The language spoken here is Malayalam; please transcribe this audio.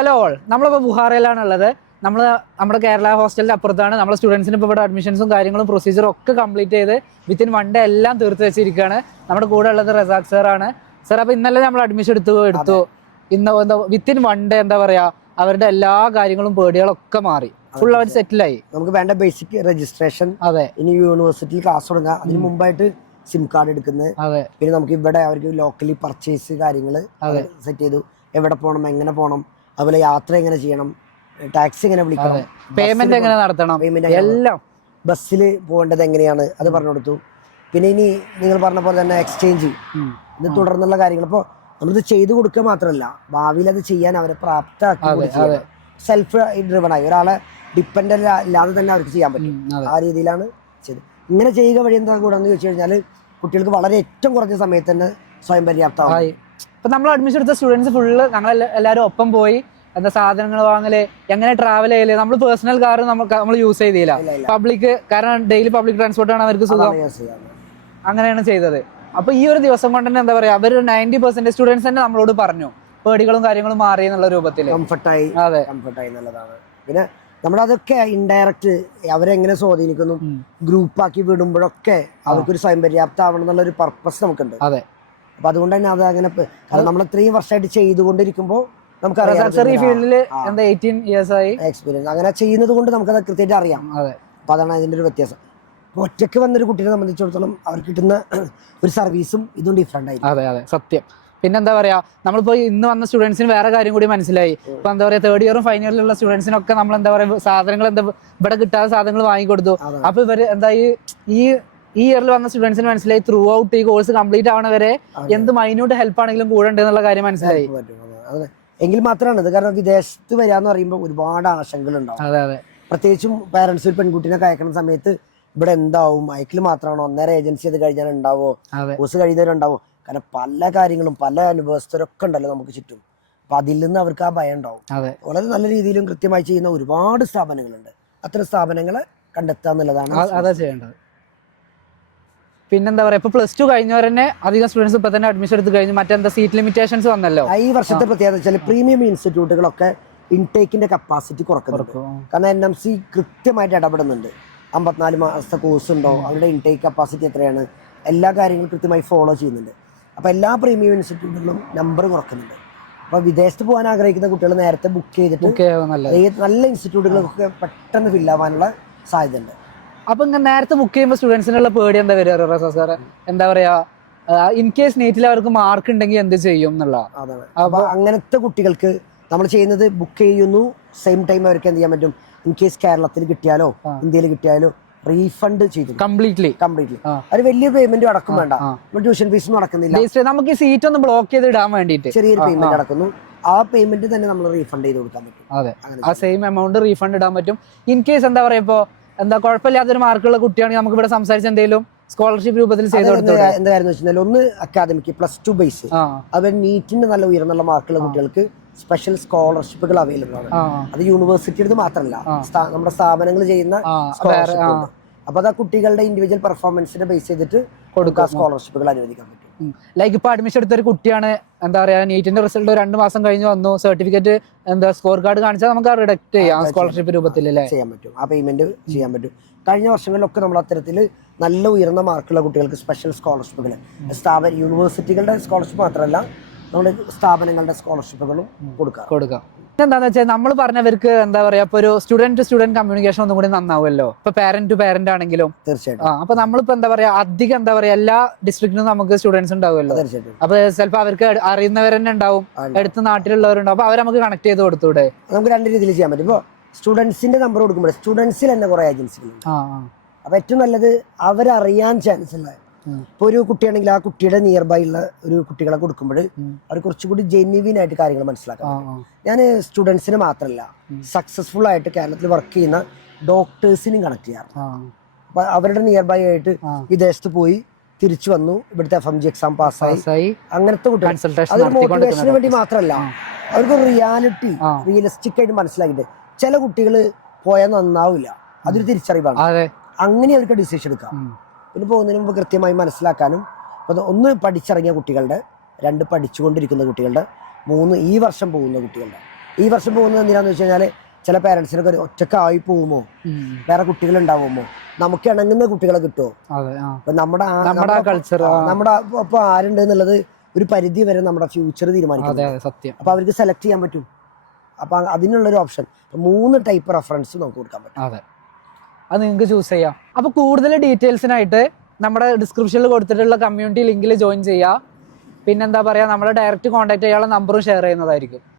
ഹലോ ഓൾ, നമ്മളിപ്പോൾ ബുഹാറയിലാണുള്ളത്. നമ്മുടെ കേരള ഹോസ്റ്റലിൻ്റെ അപ്പുറത്താണ്. നമ്മുടെ സ്റ്റുഡൻസിന് ഇപ്പോൾ ഇവിടെ അഡ്മിഷൻസും കാര്യങ്ങളും പ്രൊസീജിയറും ഒക്കെ കംപ്ലീറ്റ് ചെയ്ത് വിത്തിൻ 1 ഡേ എല്ലാം തീർത്ത് വെച്ചിരിക്കുകയാണ്. നമ്മുടെ കൂടെ ഉള്ളത് റസാഖ് സാറാണ്. സാർ, അപ്പോൾ ഇന്നലെ നമ്മൾ അഡ്മിഷൻ എടുത്തു. ഇന്ന് വിത്തിൻ 1 ഡേ എന്താ പറയുക, അവരുടെ എല്ലാ കാര്യങ്ങളും പേടികളൊക്കെ മാറി, ഫുൾ അവർ സെറ്റിലായി. നമുക്ക് വേണ്ട ബേസിക് രജിസ്ട്രേഷൻ, അതെ, ഇനി യൂണിവേഴ്സിറ്റിയിൽ ക്ലാസ് തുടങ്ങുക, അതിന് മുമ്പായിട്ട് സിം കാർഡ് എടുക്കുന്നത്, അതെ, പിന്നെ നമുക്ക് ഇവിടെ അവർക്ക് ലോക്കലി പർച്ചേസ് കാര്യങ്ങൾ സെറ്റ് ചെയ്തു, എവിടെ പോകണം, എങ്ങനെ പോകണം, അതുപോലെ യാത്ര എങ്ങനെ ചെയ്യണം, ടാക്സി എങ്ങനെ വിളിക്കണം, പേയ്മെന്റ് എങ്ങനെ നടത്തണം, എല്ലാം ബസ്സിൽ പോകേണ്ടത് എങ്ങനെയാണ് അത് പറഞ്ഞു കൊടുത്തു. പിന്നെ ഇനി നിങ്ങൾ പറഞ്ഞ പോലെ തന്നെ എക്സ്ചേഞ്ച്, ഇത് തുടർന്നുള്ള കാര്യങ്ങൾ. ഇപ്പോൾ നമ്മളിത് ചെയ്തു കൊടുക്കുക മാത്രമല്ല, ഭാവിയിൽ അത് ചെയ്യാൻ അവരെ പ്രാപ്തമാക്കി, സെൽഫ് ഡ്രിവണായി ഒരാളെ ഡിപ്പെൻഡൻ്റ് അല്ലാതെ തന്നെ അവർക്ക് ചെയ്യാൻ പറ്റും. ആ രീതിയിലാണ് ചെയ്തത്. ഇങ്ങനെ ചെയ്യുക വഴി എന്താ കൂടെ എന്ന് ചോദിച്ചു കഴിഞ്ഞാൽ കുട്ടികൾക്ക് വളരെ ഏറ്റവും കുറഞ്ഞ സമയത്ത് തന്നെ സ്വയം പര്യാപ്തമായി. ഇപ്പം നമ്മൾ അഡ്മിഷൻ എടുത്ത സ്റ്റുഡൻസ് ഫുള്ള് ഞങ്ങൾ എല്ലാവരും ഒപ്പം പോയി. എന്താ സാധനങ്ങൾ വാങ്ങല്, എങ്ങനെ ട്രാവൽ ചെയ്യല്, നമ്മൾ പേഴ്സണൽ കാർ നമ്മൾ യൂസ് ചെയ്തില്ല, പബ്ലിക്, കാരണം ഡെയിലി പബ്ലിക് ട്രാൻസ്പോർട്ടാണ് അവർക്ക് സുഖം, അങ്ങനെയാണ് ചെയ്തത്. അപ്പൊ ഈ ഒരു ദിവസം കൊണ്ട് തന്നെ എന്താ പറയാ, അവർ 90% സ്റ്റുഡൻസ് തന്നെ നമ്മളോട് പറഞ്ഞു പേടികളും കാര്യങ്ങളും മാറി എന്നുള്ള രൂപത്തിൽ കംഫർട്ടായി എന്നുള്ളതാണ്. പിന്നെ നമ്മളതൊക്കെ ഇൻഡയറക്റ്റ് അവരെങ്ങനെ സ്വാധീനിക്കുന്നു, ഗ്രൂപ്പാക്കി വിടുമ്പോഴൊക്കെ അവർക്കൊരു സ്വയം പര്യാപ്തമാവണം എന്നുള്ള ഒരു പർപ്പസ് നമുക്കുണ്ട്. അതെ, അപ്പൊ അതുകൊണ്ട് തന്നെ അത് അങ്ങനെ നമ്മൾ 3 വർഷമായിട്ട് ചെയ്തുകൊണ്ടിരിക്കുമ്പോൾ നമുക്ക് എക്സ്പീരിയൻസ് അങ്ങനെ ചെയ്യുന്നത് കൊണ്ട് നമുക്കത് കൃത്യമായിട്ട് അറിയാം. അപ്പൊ അതാണ് അതിന്റെ ഒരു വ്യത്യാസം. ഒറ്റയ്ക്ക് വന്നൊരു കുട്ടീനെ സംബന്ധിച്ചിടത്തോളം അവർക്ക് കിട്ടുന്ന ഒരു സർവീസും ഇതും ഡിഫറെന്റ് ആയിരിക്കും. അതെ അതെ, സത്യം. പിന്നെന്താ പറയാ, നമ്മളിപ്പോ ഇന്ന് വന്ന സ്റ്റുഡൻസിന് വേറെ കാര്യം കൂടി മനസ്സിലായി. ഇപ്പൊ എന്താ പറയാ, 3rd ഇയറും ഫൈനൽ ഇയറിലുള്ള സ്റ്റുഡൻസിനൊക്കെ നമ്മൾ എന്താ പറയാ, സാധനങ്ങൾ ഇവിടെ കിട്ടാത്ത സാധനങ്ങൾ വാങ്ങിക്കൊടുത്തു. അപ്പൊ ഇവര് എന്താ ഈ ഇയറിൽ വന്ന സ്റ്റുഡൻസിന് മനസ്സിലായി, ത്രൂ ഔട്ട് ഈ കോഴ്സ് കംപ്ലീറ്റ് ആവണവരെ എന്ത് മൈന്യൂട്ട് ഹെൽപ്പ് ആണെങ്കിലും കൂടെ ഉണ്ട് എന്നുള്ള കാര്യം മനസ്സിലായി. എങ്കിൽ മാത്രമാണ് ഇത്. കാരണം വിദേശത്ത് വരാന്ന് പറയുമ്പോൾ ഒരുപാട് ആശങ്കകൾ ഉണ്ടാവും. അതെ അതെ, പ്രത്യേകിച്ചും പാരന്റ്സ് ഒരു പെൺകുട്ടിനെ അയക്കുന്ന സമയത്ത് ഇവിടെ എന്താവും, അയക്കൽ മാത്രമാണോ, ഒന്നേറെ ഏജൻസി അത് കഴിഞ്ഞാൽ ഉണ്ടാവോ, കോഴ്സ് കഴിയുന്നവരുണ്ടാവോ, കാരണം പല കാര്യങ്ങളും പല അനുഭവസ്ഥരൊക്കെ ഉണ്ടല്ലോ നമുക്ക് ചുറ്റും. അപ്പൊ അതിൽ നിന്ന് അവർക്ക് ആ ഭയം ഉണ്ടാവും. വളരെ നല്ല രീതിയിലും കൃത്യമായി ചെയ്യുന്ന ഒരുപാട് സ്ഥാപനങ്ങളുണ്ട്. അത്തരം സ്ഥാപനങ്ങളെ കണ്ടെത്തുക എന്നുള്ളതാണ് അതാ ചെയ്യേണ്ടത്. പിന്നെന്താ പറയാ, ഇപ്പൊ +2 കഴിഞ്ഞവരെ അധികം സ്റ്റുഡൻസ് ഇപ്പൊ തന്നെ അഡ്മിഷൻ എടുത്ത് കഴിഞ്ഞു. മറ്റെന്താ സീറ്റ് ലിമിറ്റേഷൻസ് വന്നല്ലോ. ഈ വർഷത്തെ പ്രത്യേകത വെച്ചാൽ പ്രീമിയം ഇൻസ്റ്റിറ്റ്യൂട്ടുകളൊക്കെ ഇൻടേക്കിന്റെ കപ്പാസിറ്റി കുറക്കുന്നുണ്ട്. കാരണം NMC കൃത്യമായിട്ട് ഇടപെടുന്നുണ്ട്. 54 മാസത്തെ കോഴ്സ് ഉണ്ടോ, അവരുടെ ഇൻടേക്ക് കപ്പാസിറ്റി എത്രയാണ്, എല്ലാ കാര്യങ്ങളും കൃത്യമായി ഫോളോ ചെയ്യുന്നുണ്ട്. അപ്പൊ എല്ലാ പ്രീമിയം ഇൻസ്റ്റിറ്റ്യൂട്ടുകളും നമ്പർ കുറക്കുന്നുണ്ട്. അപ്പൊ വിദേശത്ത് പോകാൻ ആഗ്രഹിക്കുന്ന കുട്ടികൾ നേരത്തെ ബുക്ക് ചെയ്തിട്ട് നല്ല ഇൻസ്റ്റിറ്റ്യൂട്ടുകളൊക്കെ പെട്ടെന്ന് ഫില്ലാവാനുള്ള സാധ്യത ഉണ്ട്. അപ്പൊ ഇങ്ങനെ നേരത്തെ ബുക്ക് ചെയ്യുമ്പോൾ സ്റ്റുഡൻസിനുള്ള പേടി എന്താ വരിക സാർ? എന്താ പറയാ, ഇൻ കേസ് നീറ്റിൽ അവർക്ക് മാർക്ക് ഉണ്ടെങ്കിൽ എന്ത് ചെയ്യും എന്നുള്ള. അതാണ്. അപ്പൊ അങ്ങനത്തെ കുട്ടികൾക്ക് നമ്മൾ ചെയ്യുന്നത് ബുക്ക് ചെയ്യുന്നു, സെയിം ടൈം അവർക്ക് എന്ത് ചെയ്യാൻ പറ്റും, ഇൻ കേസ് കേരളത്തിൽ കിട്ടിയാലോ ഇന്ത്യയിൽ കിട്ടിയാലോ റീഫണ്ട് ചെയ്തു കംപ്ലീറ്റ്ലി. ഒരു വലിയ പേയ്മെന്റ് അടക്കം വേണ്ട, ട്യൂഷൻ ഫീസും നടക്കുന്നില്ല. നമുക്ക് സീറ്റ് ഒന്ന് ബ്ലോക്ക് ചെയ്ത് ഇടാൻ വേണ്ടിയിട്ട് ചെറിയൊരു പേയ്മെന്റ് അടക്കുന്നു. ആ പേയ്മെന്റ് തന്നെ നമ്മൾ റീഫണ്ട് ചെയ്ത് കൊടുക്കാൻ പറ്റും. അതെ, ആ സെയിം എമൗണ്ട് റീഫണ്ട് ഇടാൻ പറ്റും. ഇൻ കേസ് എന്താ പറയാ, ഇപ്പൊ എന്താ കുഴപ്പമില്ലാത്തൊരു മാർക്കുള്ള കുട്ടിയാണെങ്കിൽ നമുക്ക് ഇവിടെ സംസാരിച്ച് എന്തെങ്കിലും സ്കോളർഷിപ്പ് രൂപത്തിൽ ചെയ്ത് കൊടുത്തു. എന്താ കാര്യം വെച്ചാൽ, ഒന്ന് അക്കാദമിക് +2 ബേസ്, അവർ നീറ്റിന് നല്ല ഉയർന്നുള്ള മാർക്കുള്ള കുട്ടികൾക്ക് സ്പെഷ്യൽ സ്കോളർഷിപ്പുകൾ അവൈലബിൾ ആണ്. അത് യൂണിവേഴ്സിറ്റിയുടെ മാത്രമല്ല, നമ്മുടെ സ്ഥാപനങ്ങൾ ചെയ്യുന്ന സ്കോളർഷിപ്പ്. അപ്പൊ അത് ആ കുട്ടികളുടെ ഇൻഡിവിജ്വൽ പെർഫോമൻസിനെ ബേസ് ചെയ്തിട്ട് കൊടുക്കാൻ സ്കോളർഷിപ്പുകൾ അനുവദിക്കാൻ പറ്റും. ലൈക്ക് ഇപ്പൊ അഡ്മിഷൻ എടുത്തൊരു കുട്ടിയാണ്, എന്താ പറയാ, നീറ്റിന്റെ റിസൾട്ട് 2 മാസം കഴിഞ്ഞ് വന്നു, സർട്ടിഫിക്കറ്റ് എന്താ സ്കോർ കാർഡ് കാണിച്ചാൽ നമുക്ക് റിഡക്ട് ചെയ്യാം സ്കോളർഷിപ്പ് രൂപത്തിൽ ചെയ്യാൻ പറ്റും. ആ പേയ്മെന്റ് ചെയ്യാൻ പറ്റും. കഴിഞ്ഞ വർഷങ്ങളിലൊക്കെ നമ്മൾ അത്തരത്തിൽ നല്ല ഉയർന്ന മാർക്കുള്ള കുട്ടികൾക്ക് സ്പെഷ്യൽ സ്കോളർഷിപ്പുകൾ, യൂണിവേഴ്സിറ്റികളുടെ സ്കോളർഷിപ്പ് മാത്രമല്ല നമ്മുടെ സ്ഥാപനങ്ങളുടെ സ്കോളർഷിപ്പുകളും കൊടുക്കാം. എന്താന്ന് വെച്ചാൽ നമ്മൾ പറഞ്ഞവർക്ക് എന്താ പറയാ, ഇപ്പൊ ഒരു സ്റ്റുഡന്റ് ടു സ്റ്റുഡന്റ് കമ്മ്യൂണിക്കേഷൻ ഒന്നും കൂടി നന്നാവുമല്ലോ. ഇപ്പൊ പാരന്റ് ടു പാരന്റ് ആണെങ്കിലും തീർച്ചയായിട്ടും. അപ്പൊ നമ്മളിപ്പോ എന്താ പറയാ, അധികം എന്താ പറയാ, എല്ലാ ഡിസ്ട്രിക്റ്റിലും നമുക്ക് സ്റ്റുഡൻസ് ഉണ്ടാവുമല്ലോ. അപ്പൊ ചിലപ്പോൾ അവർക്ക് അറിയുന്നവർ തന്നെ ഉണ്ടാവും, അടുത്ത നാട്ടിലുള്ളവരുണ്ടാവും. അപ്പൊ അവർ നമുക്ക് കണക്ട് ചെയ്ത് കൊടുത്തൂടെ? നമുക്ക് 2 രീതിയിൽ ചെയ്യാൻ പറ്റും. ഇപ്പൊ സ്റ്റുഡൻസിന്റെ നമ്പർ കൊടുക്കുമ്പോൾ സ്റ്റുഡൻസിൽ തന്നെ കുറെ ഏജൻസികളുണ്ട്. അപ്പൊ ഏറ്റവും നല്ലത് അവരറിയാൻ ചാൻസ് ഉള്ള, ഇപ്പൊ ഒരു കുട്ടിയാണെങ്കിൽ ആ കുട്ടിയുടെ നിയർ ബൈ ഉള്ള ഒരു കുട്ടികളെ കൊടുക്കുമ്പോൾ അവർ കുറച്ചുകൂടി ജെന്യുവിൻ ആയിട്ട് കാര്യങ്ങൾ മനസ്സിലാക്കാം. ഞാൻ സ്റ്റുഡൻസിന് മാത്രമല്ല, സക്സസ്ഫുൾ ആയിട്ട് കേരളത്തിൽ വർക്ക് ചെയ്യുന്ന ഡോക്ടേഴ്സിനും കണക്ട് ചെയ്യാറ്. അപ്പൊ അവരുടെ നിയർ ബൈ ആയിട്ട് വിദേശത്ത് പോയി തിരിച്ചു വന്നു, ഇവിടുത്തെ FMG എക്സാം പാസ്സായി, അങ്ങനത്തെ കുട്ടികൾ അതൊരു മോട്ടിവേഷന് വേണ്ടി മാത്രമല്ല, അവർക്ക് റിയാലിറ്റി റിയലിസ്റ്റിക് ആയിട്ട് മനസ്സിലാക്കിയിട്ട് ചില കുട്ടികൾ പോയാൽ നന്നാവില്ല, അതൊരു തിരിച്ചറിവാണ്. അങ്ങനെ അവർക്ക് ഡിസിഷൻ എടുക്കാം. പിന്നെ പോകുന്നതിന് മുമ്പ് കൃത്യമായി മനസ്സിലാക്കാനും, ഒന്ന് പഠിച്ചിറങ്ങിയ കുട്ടികളുടെ, 2 പഠിച്ചുകൊണ്ടിരിക്കുന്ന കുട്ടികളുടെ, 3 ഈ വർഷം പോകുന്ന കുട്ടികളുടെ, ഈ വർഷം പോകുന്നത് എന്തിനാന്ന് വെച്ച് കഴിഞ്ഞാൽ ചില പേരൻസിനൊക്കെ ഒറ്റക്കായി പോകുമോ, വേറെ കുട്ടികൾ ഉണ്ടാവുമോ, നമുക്ക് ഇണങ്ങുന്ന കുട്ടികളെ കിട്ടുമോ, ഇപ്പൊ നമ്മുടെ കൾച്ചർ നമ്മുടെ ഇപ്പൊ ആരുണ്ട് എന്നുള്ളത് ഒരു പരിധി വരെ നമ്മുടെ ഫ്യൂച്ചർ തീരുമാനിക്കും. സത്യം. അപ്പൊ അവർക്ക് സെലക്ട് ചെയ്യാൻ പറ്റും. അപ്പൊ അതിനുള്ളൊരു ഓപ്ഷൻ 3 ടൈപ്പ് റെഫറൻസ് നമുക്ക് കൊടുക്കാൻ പറ്റും. അതെ, അത് നിങ്ങൾക്ക് ചൂസ് ചെയ്യാം. അപ്പൊ കൂടുതൽ ഡീറ്റെയിൽസിനായിട്ട് നമ്മുടെ ഡിസ്ക്രിപ്ഷനിൽ കൊടുത്തിട്ടുള്ള കമ്മ്യൂണിറ്റി ലിങ്കിൽ ജോയിൻ ചെയ്യുക. പിന്നെന്താ പറയാ, നമ്മളെ ഡയറക്റ്റ് കോൺടാക്ട് ചെയ്യാനുള്ള നമ്പറും ഷെയർ ചെയ്യുന്നതായിരിക്കും.